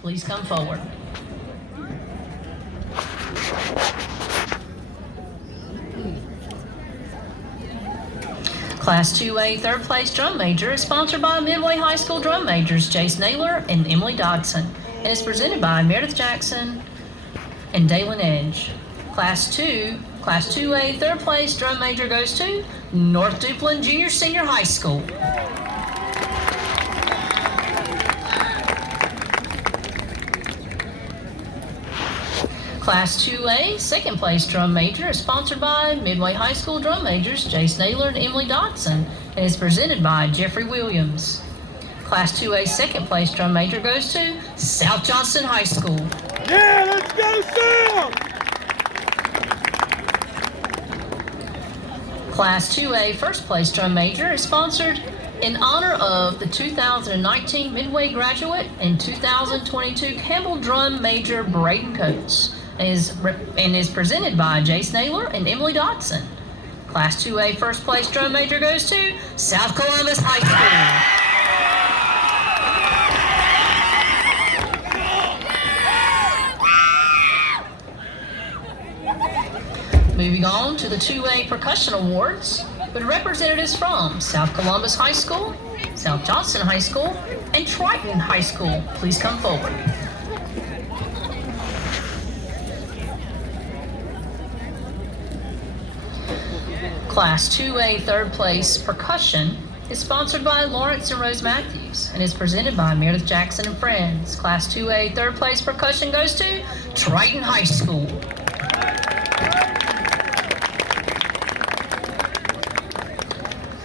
please come forward. Class 2A third place drum major is sponsored by Midway High School drum majors Jace Naylor and Emily Dodson and is presented by Meredith Jackson and Dalen Edge. Class 2A third place drum major goes to North Duplin Junior Senior High School. Class 2A second place drum major is sponsored by Midway High School drum majors Jace Naylor and Emily Dodson and is presented by Jeffrey Williams. Class 2A second place drum major goes to South Johnston High School. Yeah, let's go South! Class 2A first place drum major is sponsored in honor of the 2019 Midway graduate and 2022 Campbell drum major Braden Coates and is presented by Jace Naylor and Emily Dodson. Class 2A first place drum major goes to South Columbus High School. Moving on to the 2A percussion awards with representatives from South Columbus High School, South Johnston High School, and Triton High School. Please come forward. Class 2A third place percussion is sponsored by Lawrence and Rose Matthews and is presented by Meredith Jackson and Friends. Class 2A third place percussion goes to Triton High School.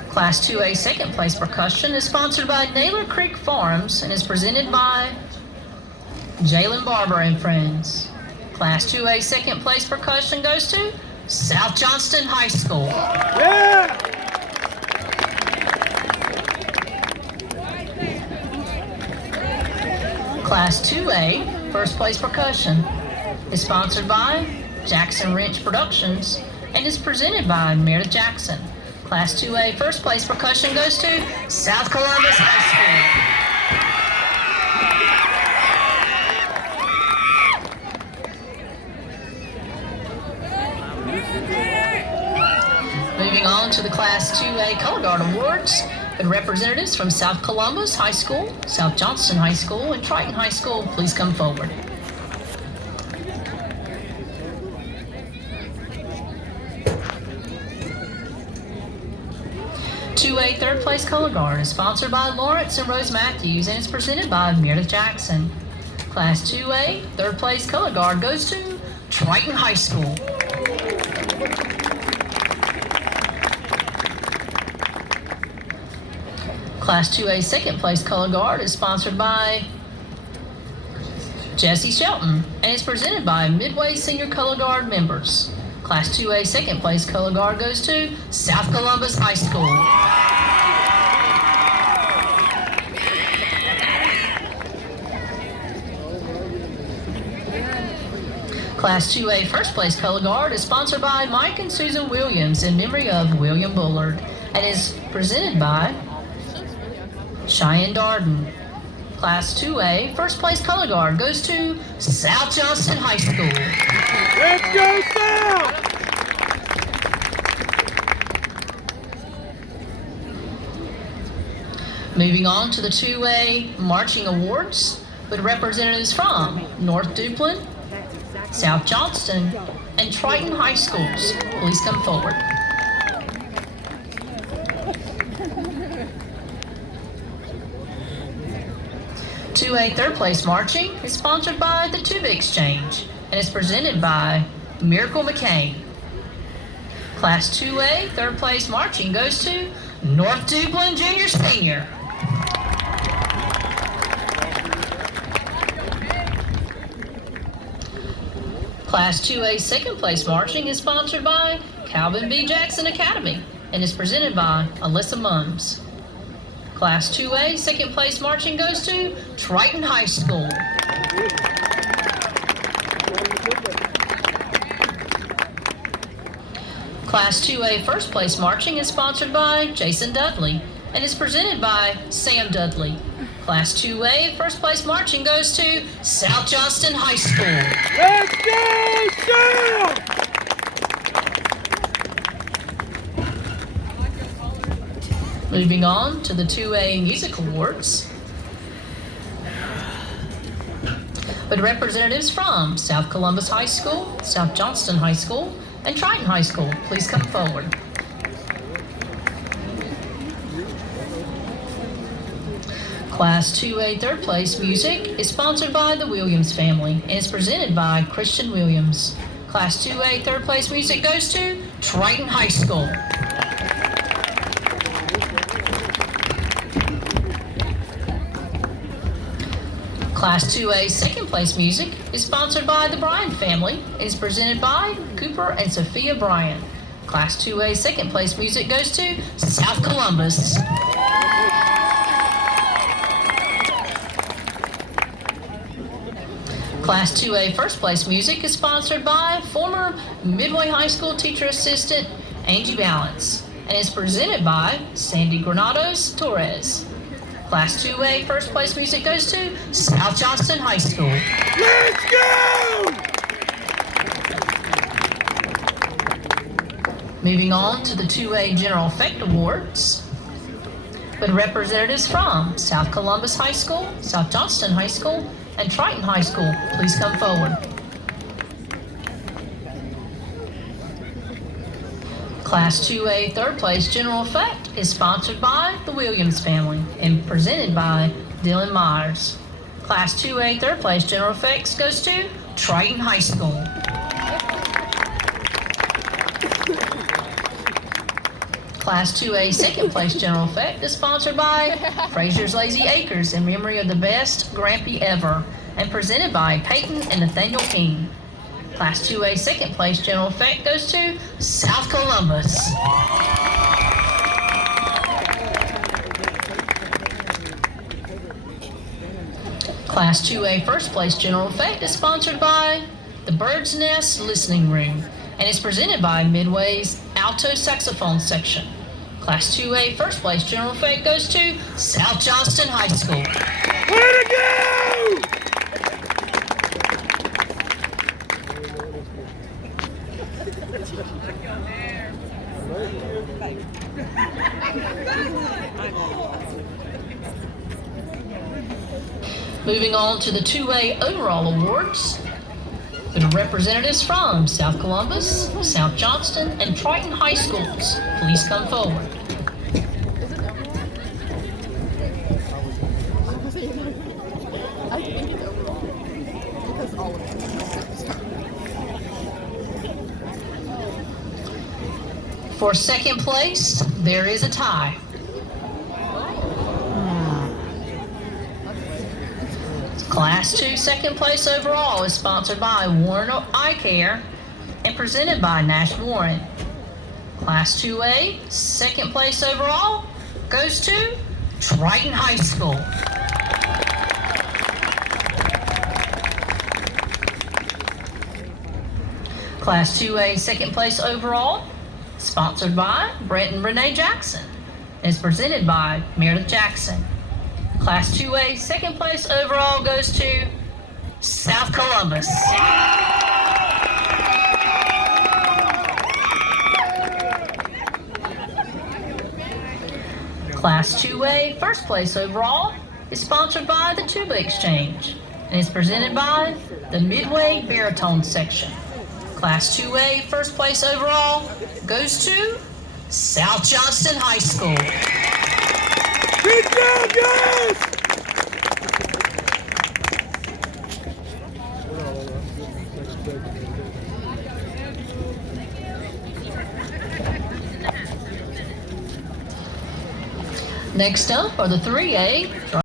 Class 2A second place percussion is sponsored by Naylor Creek Farms and is presented by Jalen Barber and Friends. Class 2A second place percussion goes to South Johnston High School. Yeah! Class 2A first place percussion is sponsored by Jackson Wrench Productions and is presented by Meredith Jackson. Class 2A first place percussion goes to South Columbus High School. Moving on to the Class 2A Color Guard Awards with representatives from South Columbus High School, South Johnston High School, and Triton High School. Please come forward. 2A third place Color Guard is sponsored by Lawrence and Rose Matthews and is presented by Meredith Jackson. Class 2A third place Color Guard goes to Triton High School. Class 2A second place Color Guard is sponsored by Jesse Shelton and is presented by Midway Senior Color Guard members. Class 2A second place Color Guard goes to South Columbus High School. Class 2A first place Color Guard is sponsored by Mike and Susan Williams in memory of William Bullard and is presented by Cheyenne Darden. Class 2A first place Color Guard goes to South Johnston High School. Let's go South! Moving on to the 2A Marching Awards with representatives from North Duplin, South Johnston, and Triton High Schools. Please come forward. "2A third place marching is sponsored by the Tuba Exchange and is presented by Miracle McCain. Class 2A third place marching goes to North Duplin Junior Senior. Class 2A second place marching is sponsored by Calvin B. Jackson Academy and is presented by Alyssa Mums. Class 2A second place marching goes to Triton High School. Class 2A first place marching is sponsored by Jason Dudley and is presented by Sam Dudley. Class 2A, first place marching goes to South Johnston High School. Let's go South! Moving on to the 2A Music Awards. With representatives from South Columbus High School, South Johnston High School, and Triton High School, please come forward. Class 2A third place music is sponsored by the Williams family and is presented by Christian Williams. Class 2A third place music goes to Triton High School. Class 2A second place music is sponsored by the Bryan family and is presented by Cooper and Sophia Bryan. Class 2A second place music goes to South Columbus. Class 2A first place music is sponsored by former Midway High School teacher assistant Angie Balance and is presented by Sandy Granados Torres. Class 2A first place music goes to South Johnston High School. Let's go! Moving on to the 2A General Effect Awards. With representatives from South Columbus High School, South Johnston High School, and Triton High School, please come forward. Class 2A third place General Effect is sponsored by the Williams family and presented by Dylan Myers. Class 2A third place General Effects goes to Triton High School. Class 2A second place General Effect is sponsored by Fraser's Lazy Acres in memory of the best Grampy ever and presented by Peyton and Nathaniel King. Class 2A second place General Effect goes to South Columbus. Class 2A first place General Effect is sponsored by the Bird's Nest Listening Room and is presented by Midway's Alto Saxophone Section. Class 2A first place General Effect goes to South Johnston High School. Way to go! Moving on to the 2A Overall Awards. With representatives from South Columbus, South Johnston, and Triton High Schools, please come forward. For second place, there is a tie. Class 2 second place overall is sponsored by Warren Eye Care and presented by Nash Warren. Class 2A second place overall goes to Triton High School. Class 2A second place overall sponsored by Brett and Renee Jackson and is presented by Meredith Jackson. Class 2A second place overall goes to South Columbus. Class 2A first place overall is sponsored by the Tuba Exchange and is presented by the Midway Baritone Section. Class 2A first place overall goes to South Johnston High School. Good job, guys! Next up are the 3A